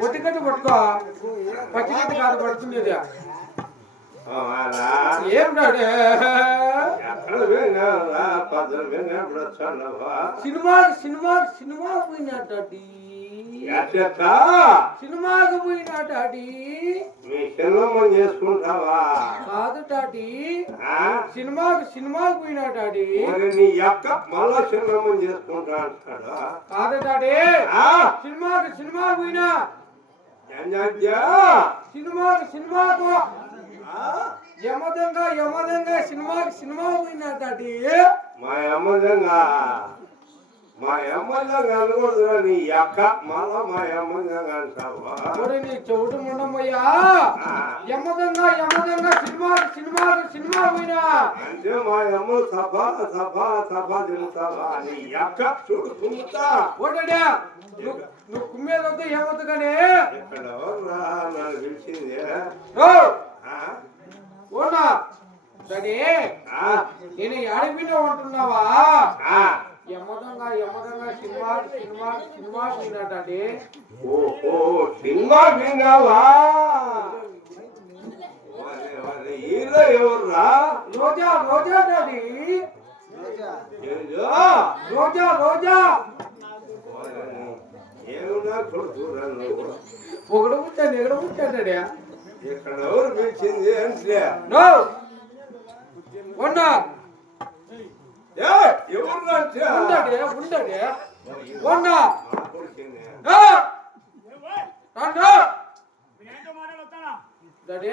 ఒట్టికట్టు పట్టుకో పచ్చికట్టు కాదు పడుతుంది ఏం సినిమా సినిమా సినిమా పోయినట్టు సినిమాకి పోయినా టాటి చేసుకుంటావా కాదు టాటి సినిమాకి పోయినా టాటి నీ యొక్క మళ్ళా సినిమా చేసుకుంటా అంటాడు కాదు టాటి సినిమాకి పోయినా సినిమాకు యమదంగా సినిమా పోయినా టాటి మా యమదంగా మా అమ్మంగా అనకూడదురా నీ అక్క మళ్ళా మా అమ్మంగా అంటావా ఒరే నీ చెవుడు ముండమయ్యా యమదంగా యమదంగా సినిమా పోయినా అంటే మా అమ్మ సభా తిరుగుతావా నీ అక్క చూడు కుమ్ముతా ఓటడా నువ్వు కుమ్మేదొద్దు ఏమొద్దు కానీ ఇక్కడ ఎవర్రా నన్ను పిలిచింది ఓనా సరే నేను ఆడిపోయినా ఉంటున్నావా యమదంగా సినిమా పోయినట్టే ఓ సినిమా విన్నావా హీరో ఎవర్రా రోజా డాడీ రోజా ఏమున్నా కొడుతురా నువ్వు ఒకడు పుట్టాడా ఇక్కడ ఎవరు పిలిచింది అంటే ఉన్నా ఉండడే ఉన్నా డాడీ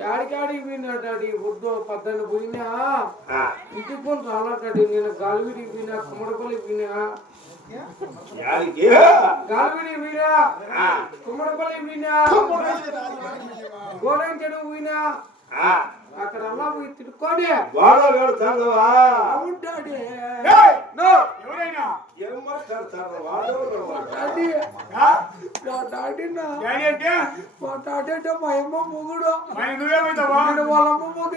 యాడికాడికి పోయినా డాడీ వద్దు పద్దెని పోయినా ఇంటికి పోను రాలా డాడీ నేను గాలివిడికి పోయినా కుమ్మడపల్లికి పోయినా గాలివిడికి పోయినా కుమ్మడపల్లికి పోయినా గోరం చెడు పోయినా అక్కడ అలా పోయి తిరుక్కొని గోడ పెడతావా అవును డాడీ ఏం మాట్లాడతారు వాడు మా అమ్మ మొగుడు వాళ్ళ అమ్మ మొగుడు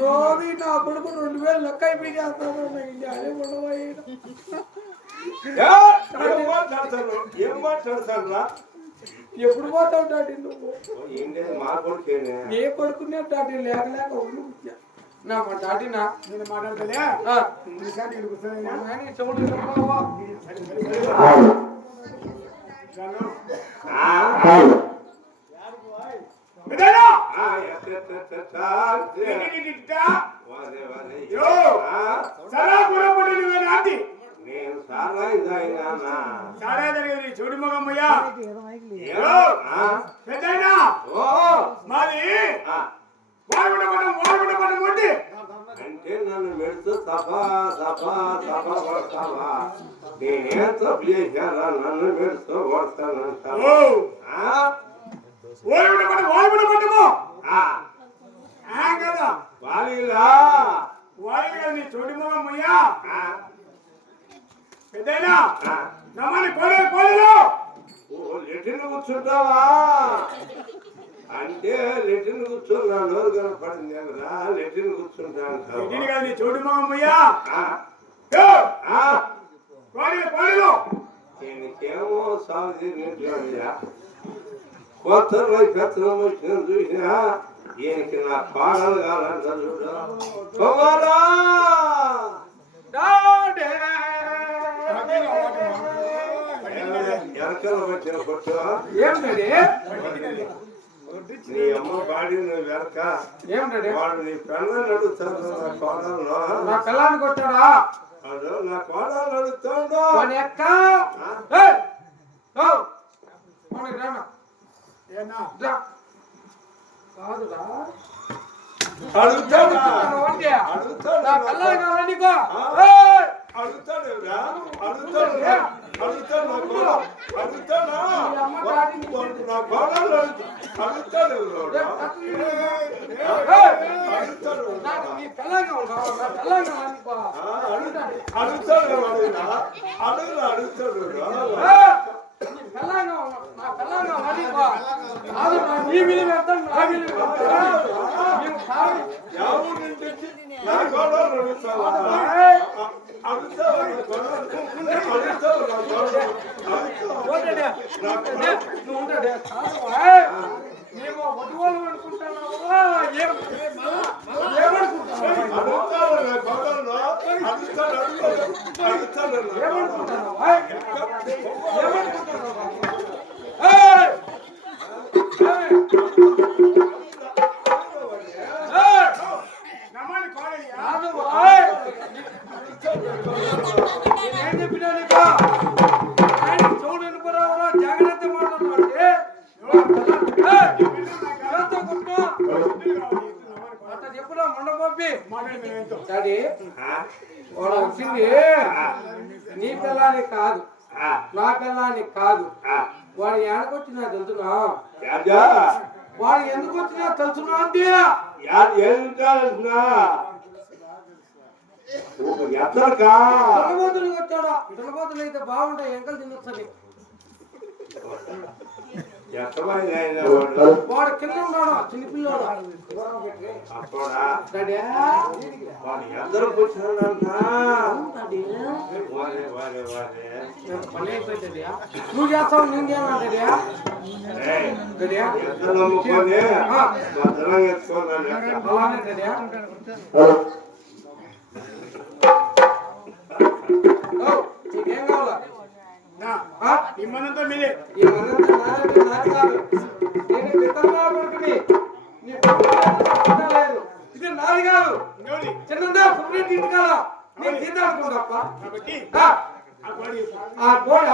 రోజు నా కొడుకు 2000 లెక్క అయిపోయి ఏం మాట్లాడతారా ఎప్పుడు పోతావు డాడీ నువ్వు మా కొడుకేనే నీ కొడుకునే డాడీ లేక నా మా డాడీనా నేను మాట్లాడతలే చెవుడు నేను సారా చూడు మగమ్మయ్యా మాది అంటే నన్ను పెడుతూ తపా కొడతావా నేనేం తప్పు చేశారా నన్ను పెడుతూ కొడతానంటావా నీ చోటి మగమ్మయ్యా పెద్దయినా రమ్మని కోలేదు లెటిన్ కూర్చుంటావా అంటే లెటిన్ కూర్చున్నా నోరు కనపడింది కదా లెటిన్ కూర్చుంటాను చోటు మగమ్మయ్యా దీనికేమో సాగు కొత్త పెత్తనం వచ్చిన చూసినా దీనికి నా పాడలు కావాలంట చూడు ఎనకల వచ్చిన కొట్టు నీ అమ్మ బాడీ నువ్వు వెనక వాడు నీ పెళ్ళని అడుగుతాడు నా కోడల్లో నా పిల్లాన్ని కొట్టాడా అడు నా కోడలు అడుగుతాడు కాదురా అడుగుతాడు చెప్పి మాట్లాడి ఏంటో డాడీ వాడు వచ్చింది నీ పిల్లానికి కాదు నా పిల్లానికి కాదు వాడు ఏడకొచ్చినా తెలుసునా వాడు ఎందుకు వచ్చినా తెలుసునా అంతే తినబోతులకు వచ్చాడా తినబోతులు అయితే బాగుంటాయి ఎంకలు తినొచ్చని వాడు కింద ఉన్నాడు చిన్నపిల్లోడు పని అయిపోయింది నువ్వు చేస్తావు నేను చేయమంటాడా నీకేం కావాలా ఇమ్మనంతా మీదే ఈ మనంతా నాకు కాదు నేను పితన్నా కొడుకుని నీ కొడుకు లేదు ఇది నాది కాదు చిన్నదా సుప్రీం ఇంటి కాదా నేను జీతం అనుకుంటా కాబట్టి ఆ గోడ